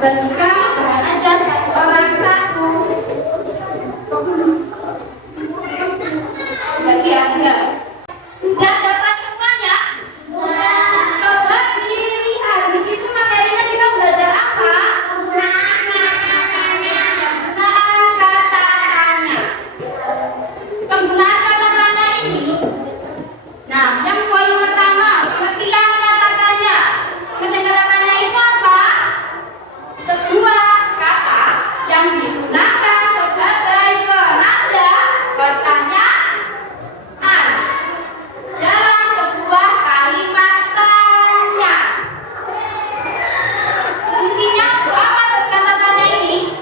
membagikan bahan ajar satu orang satu. Bagi Anda. Sudah dapat semuanya? Sudah. Coba dilihat di situ materinya kita belajar apa? Penggunaan kata-katanya. Penggunaan kata-kata ini. Nah, yang poin pertama, pengertian kata-katanya. Pengertian kata-katanya itu apa? Sebuah kata yang digunakan sebagai penanda pertanyaan dalam sebuah kalimat tanya. Fungsinya untuk apa kata-katanya ini?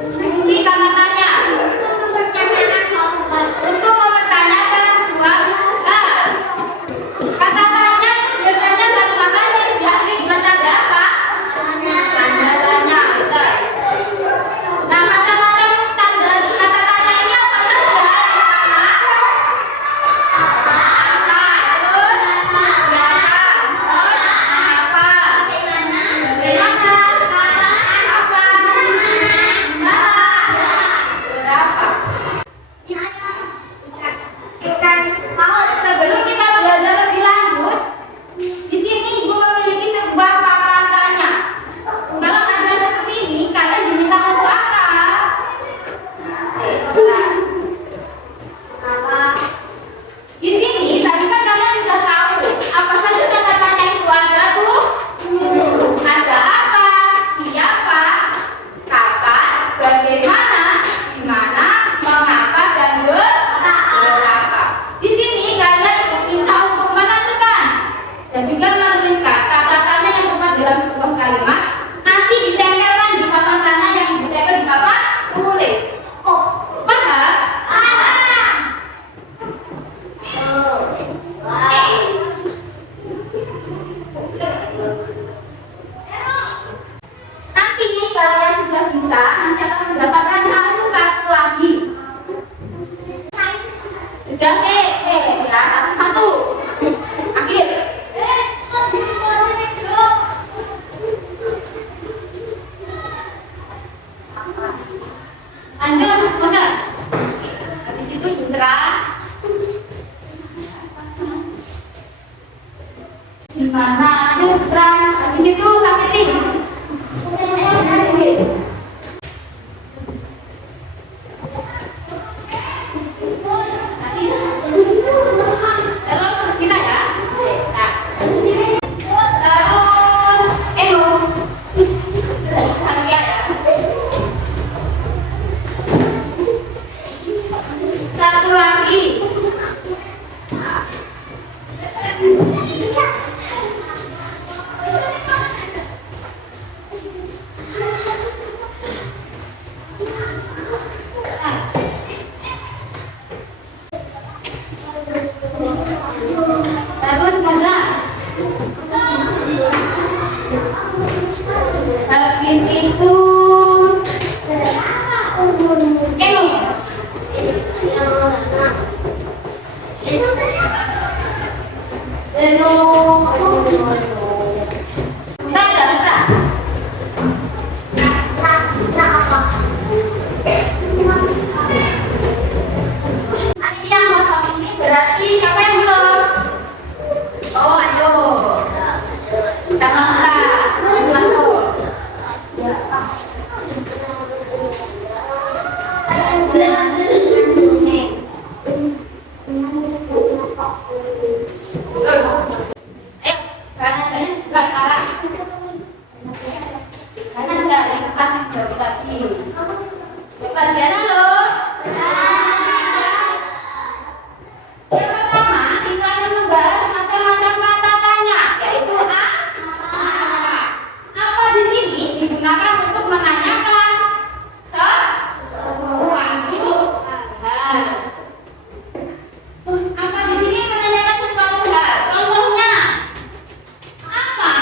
Fungsi kata-katanya untuk mempertanyakan suatu hal. Kata-katanya itu biasanya kalimatnya diakhiri dengan tanda apa? Tanda tanya. Betul. Nah, macam-macam tanda kata-katanya ini apa saja? Apa? Terus siapa? Terus apa? Bagaimana? Apa? Berapa? Sebelum kita belajar lebih lanjut, di sini Ibu memiliki sebuah papan tanya. Kalau ada seperti ini, kalian diminta untuk apa? Di sini tadi kan kalian sudah tahu apa saja kata-katanya itu ada tuh. Ada apa? Siapa? Kapan? Bagaimana? Di mana? Mengapa? Dan berapa? Di sini kalian diminta untuk menentukan dan juga menuliskan kata-katanya yang tepat dalam sebuah kalimat. Nanti ditempelkan di papan tanya yang Ibu tempel di papan tulis. Paham? Nanti kalau yang sudah bisa, nanti akan mendapatkan satu kartu lagi. Sudah ya, satu-satu. Akhir. Lanjut, bosan. Habis itu Indra. Gimana? Lanjut, Indra. Habis itu Sapitri. Terus kita ya. Terus Eno. Lihat ya. Satu lagi. Terus Moza. Habis itu Eno. Nanti yang kosong ini berarti siapa yang belum? Oh, ayo. Sama masuk. Ayo, kanan enggak arah. Kanan enggak yang atas yang jauh tadi. Coba lihat halo. Yang pertama, kita akan membahas macam-macam kata tanya, yaitu apa di sini digunakan untuk menanyakan sesuatu hal. Apa di sini menanyakan sesuatu hal? Contohnya apa?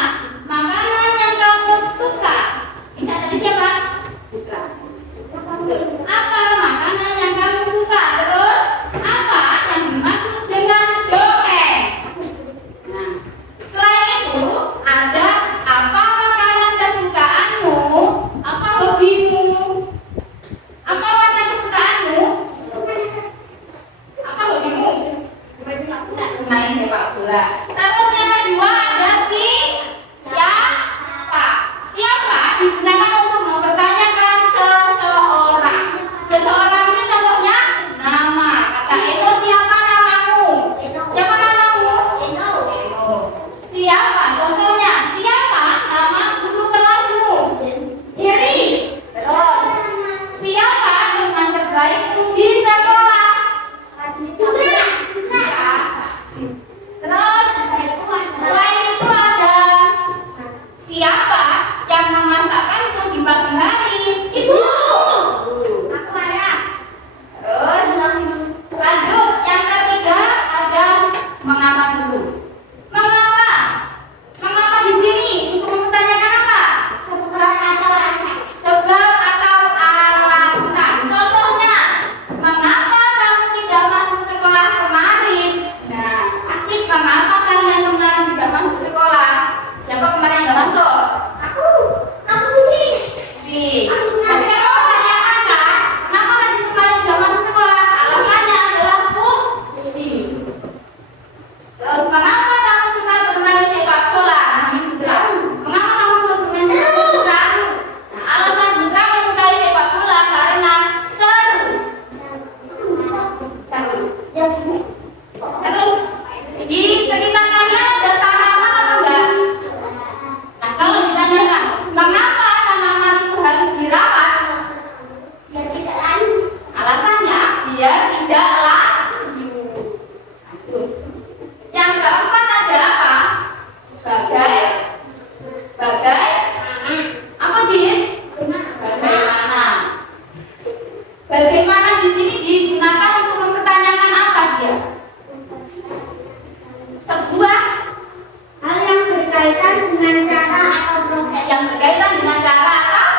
berkaitan dengan cara atau proses. Yang berkaitan dengan cara atau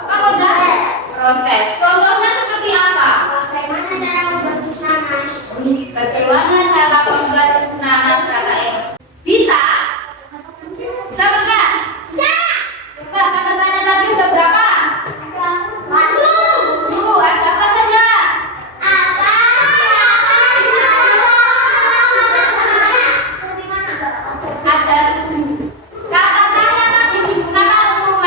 apa Moza? Proses. Contohnya seperti apa? Bagaimana cara membuat jus nanas? Bagaimana cara membuat jus nanas kata Eko? Bisa? Bisa enggak? Bisa. Coba kata-katanya tadi udah berapa? Ada masuk. Ada apa saja? Apa? Ada 7. Kata-kata yang digunakan untuk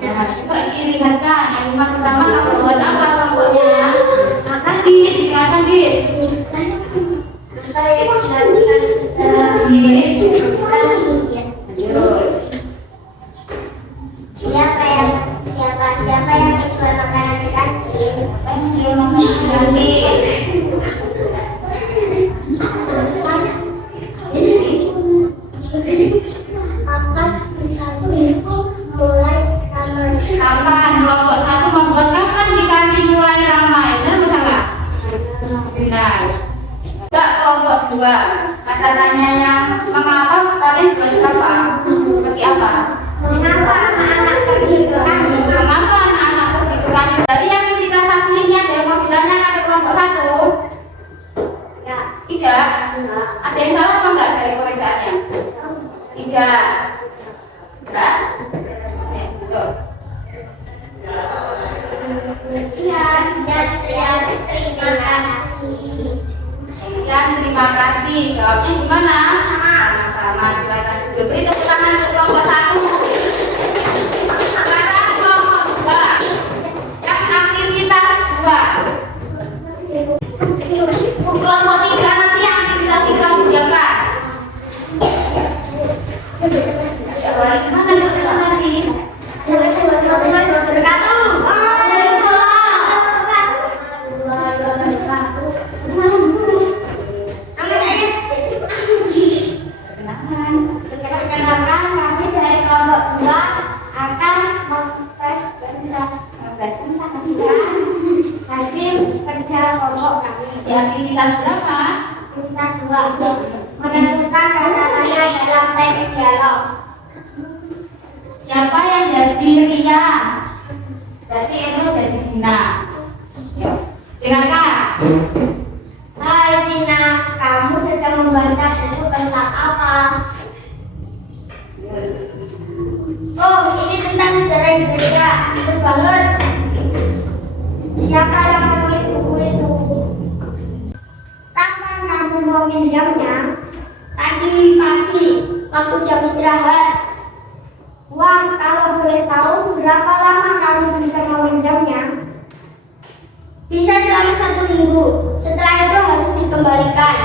Nah, coba dilihatkan. Kalimat pertama kamu buat apa kelompoknya? Nah, tadi didengarkan Dit. Siapa yang menjual makanan gratis? Kapan kelompok satu membuat kapan di kantin mulai ramai? Benar bisa nggak? Benar. Enggak kelompok dua. Kata tanyanya mengapa kalian buat apa? Seperti apa? Mengapa anak-anak pergi ke kantin? Mengapa anak-anak pergi ke kantin? Dari aktivitas satu ini ada yang mau ditanyakan ke kelompok satu? Ya, Tidak. Ada yang salah apa enggak dari pekerjaannya? Tidak. Enggak. Betul. terima kasih. Sekian, terima kasih. Jawabnya gimana? Sama-sama. Silakan duduk. Beri tepuk tangan untuk kelompok satu. Sekarang kelompok dua. Yang aktivitas dua. Kelompok tiga nanti aktivitas tiga disiapkan. Gimana terima kasih? Perkenalkan, kami dari kelompok 2 akan mempresentasikan hasil kerja kelompok kami. Di aktivitas berapa? Aktivitas 2 menentukan kata-katanya dalam teks dialog. Siapa yang jadi Ria? Berarti Eno jadi Dina. Yuk, dengarkan. Hai Cina, kamu sedang membaca buku tentang apa? Oh, ini tentang sejarah Indonesia. Seru banget. Siapa yang menulis buku itu? Kapan kamu mau minjamnya? Tadi pagi, waktu jam istirahat. Wah, kalau boleh tahu berapa lama kamu bisa meminjamnya? Bisa selama 1 minggu. Setelah itu harus dikembalikan.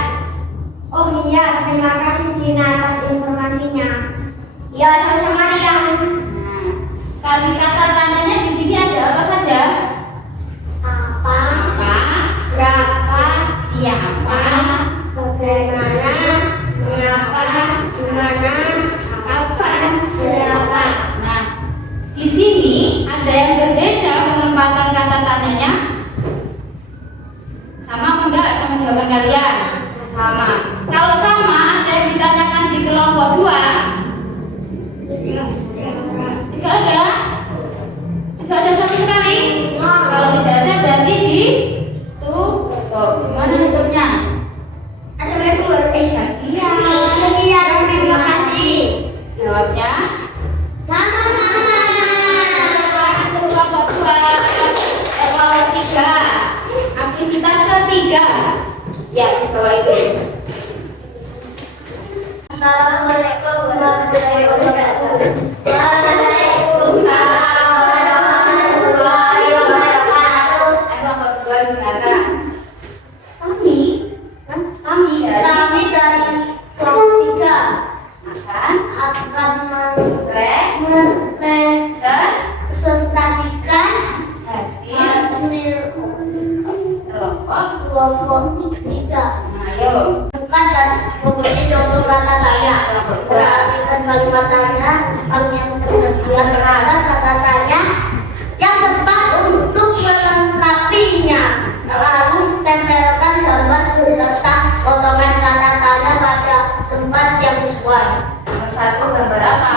Oh iya, terima kasih Cina atas informasinya. Ya, sama-sama Ria. Nah, kali kata tanyanya di sini ada apa saja? Apa? Apa? Berapa? Siapa? Bagaimana? Mengapa? Gimana? Kapan? Berapa? Nah, di sini ada yang berbeda penempatan kata tanyanya. Sama apa enggak sama jawaban kalian? Sama. Kalau sama, ada yang ditanyakan di kelompok 2. Tidak ada. Tidak ada sama sekali. Kalau tidak ada berarti ditutup. Gimana tutupnya? Assalamualaikum warahmatullahi wabarakatuh. Sekian, terima kasih. Jawabnya Sama-sama. untuk kelompok 2. Kelompok 3. Aktivitas ketiga. Ya, di bawah itu. Assalamualaikum warahmatullahi wabarakatuh. Waalaikumsalam warahmatullahi wabarakatuh. Kelompok 2 dengarkan. Kami dari Kami dari kelompok 3 akan mempresentasikan hasil hasil kelompok. kelompok 3. Nah, ayo. Bukan dan memberi contoh kata tanya. Perhatikan kalimat tanya, kalimat tersedia terhadap kata tanya yang tepat untuk melengkapinya. Lalu tempelkan gambar beserta potongan kata tanya pada tempat yang sesuai. Nomor 1 gambar apa?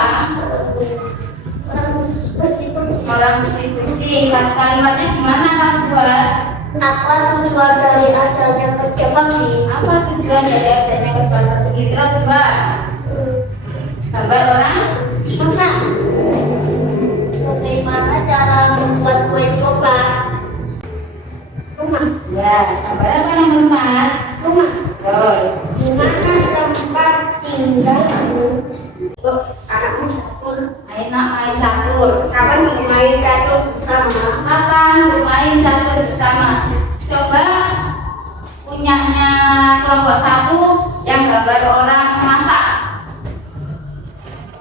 Orang bersih-bersih. Kalimatnya gimana kamu buat? Apa tujuan dari asalnya kerja bakti? Apa tujuan dari adanya kerja bakti? Terus coba gambar orang Masak. Bagaimana cara membuat kue coklat? Rumah. ya. Gambar apa nomor 4? Rumah. Terus Di mana tempat tinggalmu? Anakmu satu. ayo Enak main catur. Kapan bermain catur bersama? Kapan bermain catur bersama? Coba punyanya kelompok 1 yang gambar orang memasak.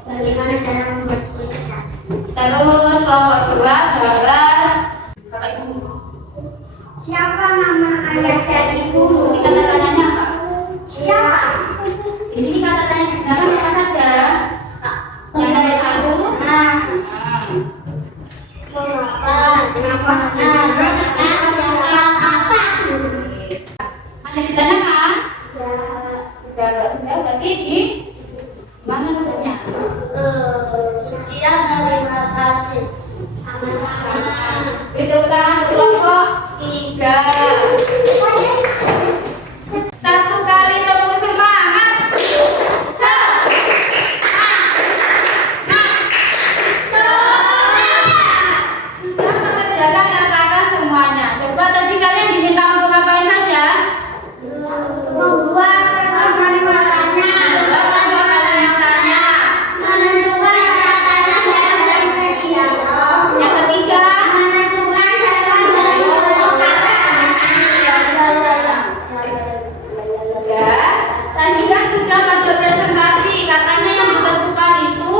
Bagaimana cara membuat kue catur? Terus kelompok 2 gambar Bapak Ibu. Siapa nama ayah dan ibumu? Ini kata tanyanya apa? Siapa? Di sini kata tanya digunakan apa saja? Yang nomor 1. Kenapa? Siapa? Ada ditanyakan? Sudah berarti di mana bentuknya? Sekian terima kasih. Hitung tangan untuk kelompok 3. Satu kali tepuk semangat. Sudah mengerjakan kata-kata semuanya. Coba tadi kalian diminta untuk ngapain saja? Membuat kalimatnya. Menentukan kata-kata dan sekian. Yang ketiga, Menentukan kata dari tadi kan sudah pada presentasi, katanya yang ditentukan itu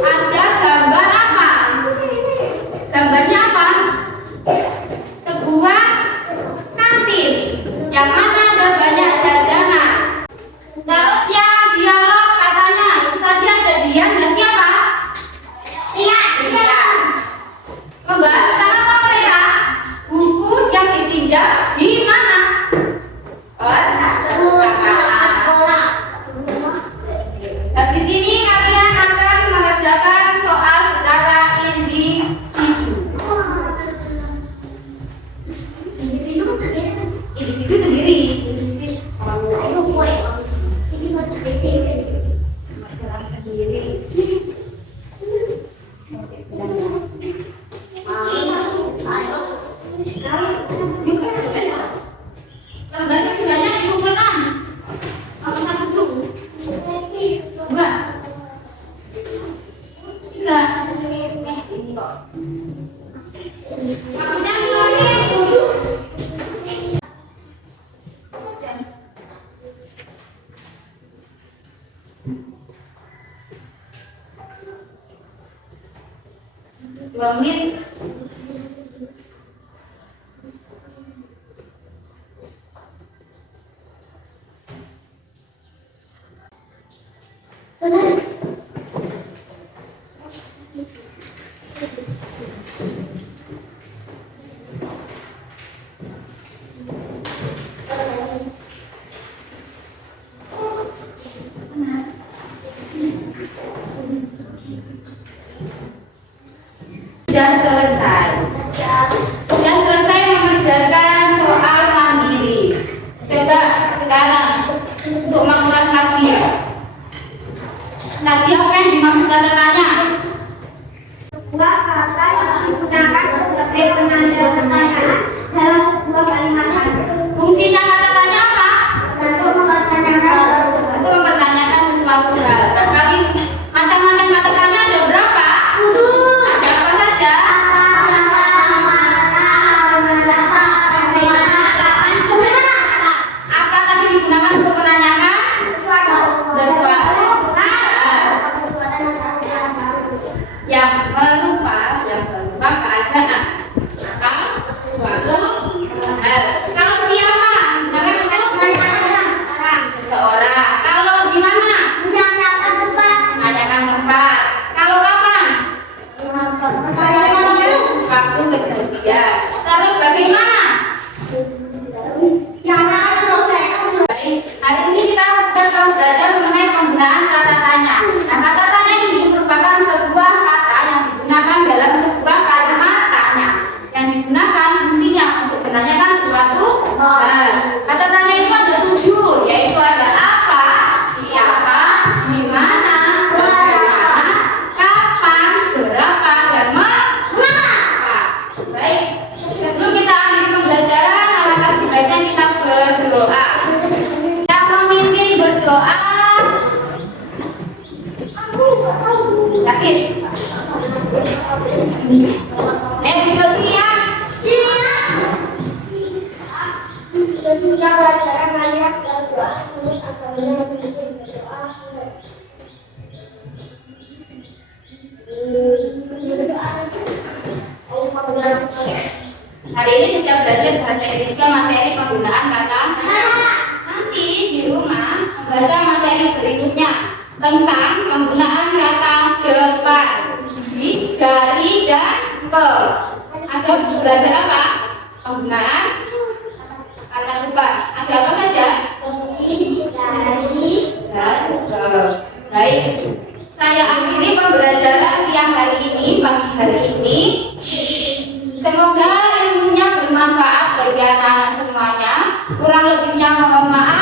ada gambar apa? Gambarnya apa? Sebuah kantin yang mana ada banyak jajanan. Terus yang dialog katanya tadi ada Dian dan siapa? Rian. Membahas tentang apa mereka? Buku yang ditinjau di mana? sekolah. Habis ini kalian akan mengerjakan soal secara individu. Individu sendiri. Masalah sendiri. Lembarnya biasanya dikumpulkan. Apa satu grup? 2. 3. Ini kok. Maksudnya 5 ini duduk. 2 menit. Sudah selesai. Sudah selesai mengerjakan soal mandiri. Coba sekarang untuk mengulas lagi. Tadi apa yang dimaksud kata-katanya? Sebuah kata yang digunakan sebagai penanda pertanyaan dalam sebuah kalimat. Fungsinya kata-katanya apa? Untuk mempertanyakan Untuk mempertanyakan sesuatu hal. Nah, kali macam-macam kata-katanya ada berapa? Ada apa saja? Apa tadi digunakan untuk menanyakan sesuatu? Video siap. Sesudah pelajaran melihat doa agamanya masing-masing berdoa. Hari ini sudah belajar bahasa Indonesia materi penggunaan kata. Nanti di rumah baca materi berikutnya tentang penggunaan kata depan, di, dari, dan ke. Ada belajar apa? Penggunaan kata depan. Ada apa saja? Dari Dan ke. Baik. Saya akhiri pembelajaran siang hari ini, pagi hari ini. Semoga ilmunya bermanfaat bagi anak-anak semuanya. Kurang lebihnya mohon maaf.